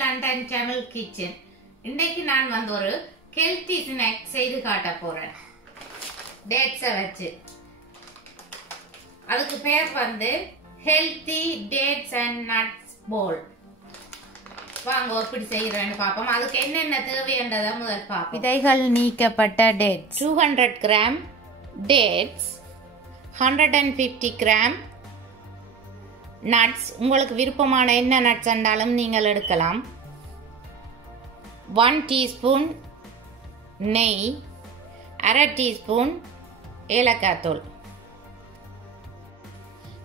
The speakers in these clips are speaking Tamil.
London Tamil kitchen. இன்னைக்கு நான் வந்து ஒரு ஹெல்த்தி ஸ்நாக் செய்து காட்ட போறேன். டேட்ஸை வச்சு. அதுக்கு பேர் வந்து ஹெல்த்தி டேட்ஸ் அண்ட் நட்ஸ் போல். வாங்க எப்படி செய்யறேன்னு பார்ப்போம். அதுக்கு என்னென்ன தேவைன்றதை முதல் பார்ப்போம். விதைகள் நீக்கப்பட்ட dates 200 gram dates, 150 gram nuts. உங்களுக்கு விருப்பமான என்ன நட்ஸ் என்றாலும் நீங்கள் எடுக்கலாம். 1 டீஸ்பூன் நெய், அரை டீஸ்பூன் ஏலக்காய் தூள்.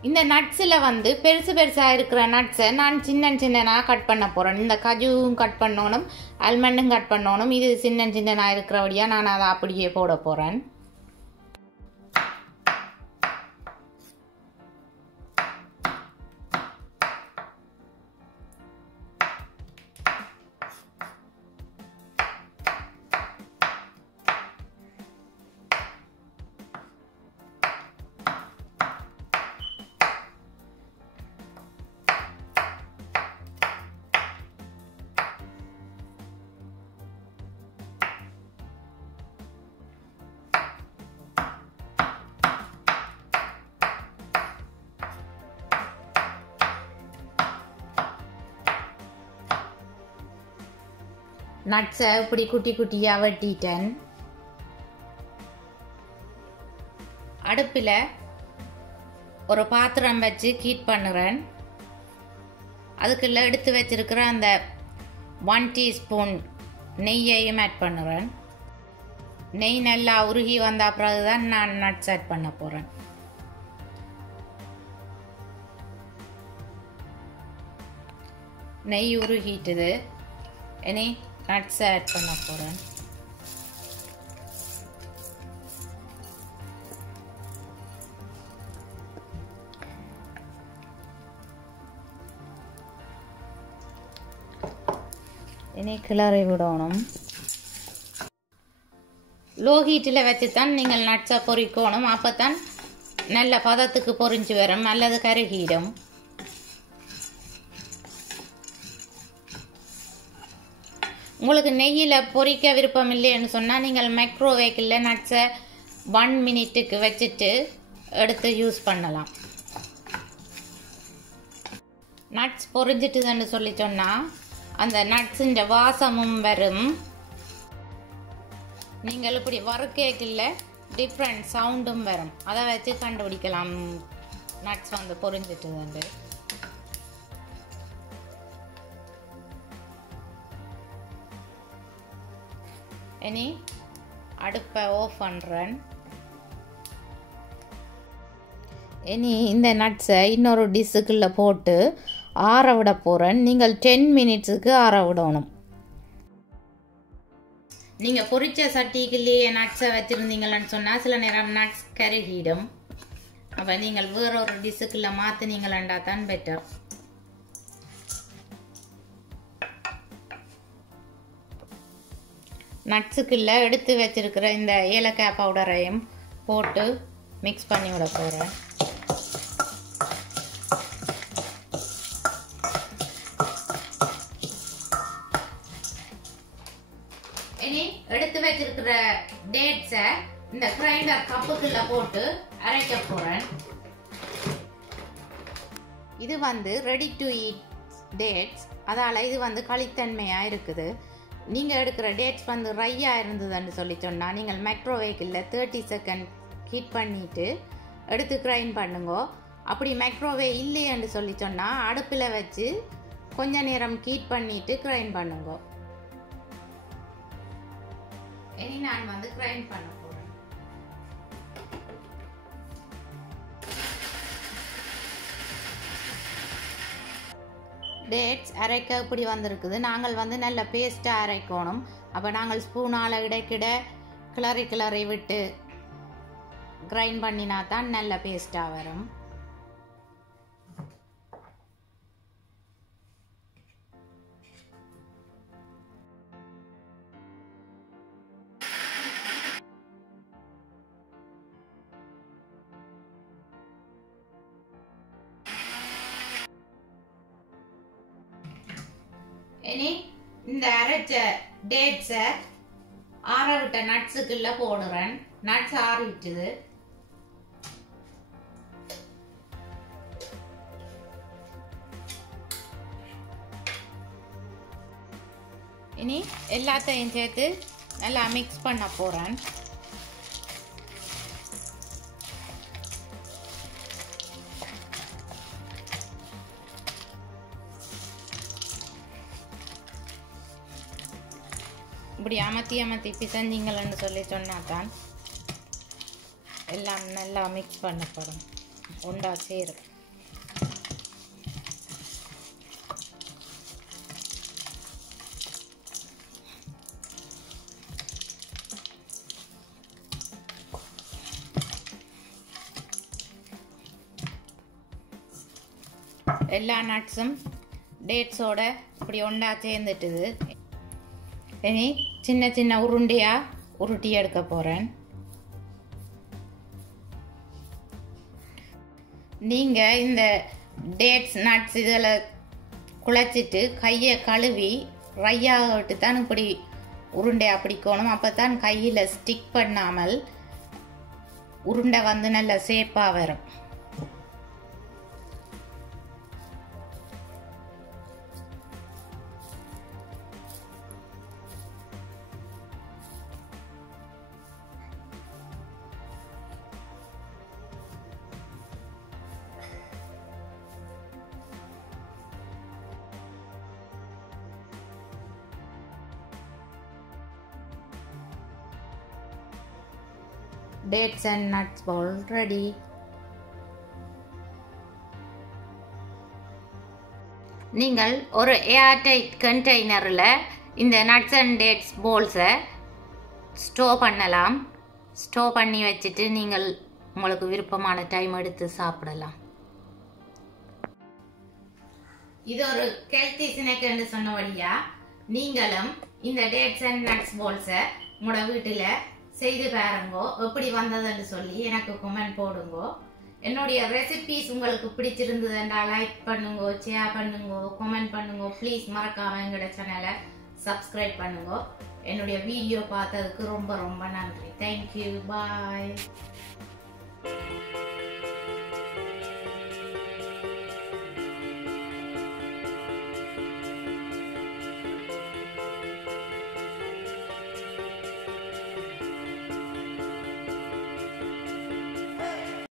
இந்த நட்ஸில் வந்து பெருசு பெருசாக இருக்கிற நட்ஸை நான் சின்னனாக கட் பண்ண போகிறேன். இந்த கஜுவும் கட் பண்ணணும், ஆல்மண்டும் கட் பண்ணணும். இது சின்னனாக இருக்கிறபடியாக நான் அதை அப்படியே போட போகிறேன். நட்ஸை இப்படி குட்டி குட்டியாக வெட்டிட்டேன். அடுப்பில் ஒரு பாத்திரம் வச்சு ஹீட் பண்ணுறேன். அதுக்குள்ள எடுத்து வச்சிருக்கிற அந்த 1 டீஸ்பூன் நெய்யையும் ஆட் பண்ணுறேன். நெய் நல்லா உருகி வந்த பிறகுதான் நான் நட்ஸ் ஆட் பண்ண போகிறேன். நெய் உருகிட்டுது. இனி நட்ஸ் ஆட் பண்ண போகிறேன். இனி கிளறி விடணும். லோ ஹீட்டில் வச்சு தான் நீங்கள் நட்ஸை பொரிக்கணும். அப்போ தான் நல்ல பதத்துக்கு பொரிஞ்சு வரும், நல்லது கருகிடும். உங்களுக்கு நெய்யில் பொரிக்க விருப்பம் இல்லைன்னு சொன்னால் நீங்கள் மைக்ரோவேவில் நட்ஸை 1 மினிட்டுக்கு வச்சுட்டு எடுத்து யூஸ் பண்ணலாம். நட்ஸ் பொரிஞ்சிட்டுதுன்னு சொல்லி சொன்னால் அந்த நட்ஸுன்ற வாசமும் வரும். நீங்கள் இப்படி வறுக்கேக்கில் டிஃப்ரெண்ட் சவுண்டும் வரும். அதை வச்சு கண்டுபிடிக்கலாம் நட்ஸ் வந்து பொரிஞ்சிட்டுதுண்டு. இனி அடுப்பை ஆஃப் பண்ணுறேன். இனி இந்த நட்ஸை இன்னொரு டிஷ்ஷுக்குள்ளே போட்டு ஆற விட போகிறேன். நீங்கள் 10 மினிட்ஸுக்கு ஆற விடணும். நீங்கள் பொரிச்ச சட்டிக்குள்ளேயே நட்ஸை வச்சுருந்தீங்கன்னு சொன்னால் சில நேரம் நட்ஸ் கருகிடும். அப்போ நீங்கள் வேறொரு டிஷ்ஷுக்குள்ளே மாற்றினீங்களா தான் பெட்டர். நட்ஸுக்குள்ளே எடுத்து வச்சிருக்கிற இந்த ஏலக்காய் பவுடரையும் போட்டு மிக்ஸ் பண்ணி விட போகிறேன். இனி எடுத்து வச்சிருக்கிற டேட்ஸை இந்த கிரைண்டர் கப்புக்குள்ளே போட்டு அரைக்க போகிறேன். இது வந்து ரெடி டு ஈட் டேட்ஸ். அதால் இது வந்து களித்தன்மையாக இருக்குது. நீங்கள் எடுக்கிற டேட்ஸ் வந்து ரையாக இருந்ததுன்னு சொல்லி சொன்னால் நீங்கள் மைக்ரோவேவில் 30 செகண்ட் ஹீட் பண்ணிவிட்டு எடுத்து கிரைண்ட் பண்ணுங்க. அப்படி மைக்ரோவே இல்லைன்னு சொல்லி சொன்னால் அடுப்பில் வச்சு கொஞ்ச நேரம் ஹீட் பண்ணிவிட்டு கிரைண்ட் பண்ணுங்க. இனி நான் வந்து கிரைண்ட் பண்ண போகிறேன். டேட்ஸ் அரைக்க இப்படி வந்திருக்குது. நாங்கள் வந்து நல்ல பேஸ்ட்டாக அரைக்கணும். அப்போ நாங்கள் ஸ்பூனால் இடைக்கிட கிளறி விட்டு கிரைண்ட் பண்ணினா தான் நல்ல பேஸ்ட்டாக வரும். இனி இந்த அரைச்ச டேட்ஸை ஆற விட்ட நட்ஸுக்குள்ள போடுறேன். நட்ஸ் ஆறிட்டுது. இனி எல்லாத்தையும் சேர்த்து நல்லா மிக்ஸ் பண்ண போறேன். இப்படி அமர்த்தி பிசைஞ்சிங்கள்னு சொல்லி சொன்னாதான் எல்லாம் நல்லா மிக்ஸ் பண்ணப்படும், ஒன்றா சேரும். எல்லா நட்ஸும் டேட்ஸோட இப்படி ஒன்றா சேர்ந்துட்டுது. இனி சின்ன சின்ன உருண்டையா உருட்டி எடுக்க போறேன். நீங்க இந்த டேட்ஸ் நட்ஸ் இதில் குழைச்சிட்டு கையை கழுவி ரையாக விட்டு தான் இப்படி உருண்டையா பிடிக்கணும். அப்பதான் கையில் ஸ்டிக் பண்ணாமல் உருண்டை வந்து நல்ல சேப்பா வரும். Dates and nuts ball ready. நீங்கள் ஒரு ஏர்டைட் கண்டெய்னரில் இந்த நட்ஸ் அண்ட் டேட்ஸ் போல்ஸை ஸ்டோர் பண்ணலாம். ஸ்டோர் பண்ணி வச்சுட்டு நீங்கள் உங்களுக்கு விருப்பமான டைம் எடுத்து சாப்பிடலாம். இது ஒரு ஹெல்த்தி ஸ்நாக் என்று சொன்னபடியா நீங்களும் இந்த டேட்ஸ் அண்ட் நட்ஸ் போல்ஸை உங்களோட வீட்டில் செய்து பாருங்கோ. எப்படி வந்ததுன்னு சொல்லி எனக்கு கமெண்ட் போடுங்கோ. என்னுடைய ரெசிபிஸ் உங்களுக்கு பிடிச்சிருந்ததுன்றா லைக் பண்ணுங்க, ஷேர் பண்ணுங்க, கமெண்ட் பண்ணுங்க. ப்ளீஸ் மறக்காம எங்களோட சேனலை சப்ஸ்கிரைப் பண்ணுங்க. என்னுடைய வீடியோ பார்த்ததுக்கு ரொம்ப ரொம்ப நன்றி. தேங்க்யூ. பாய்.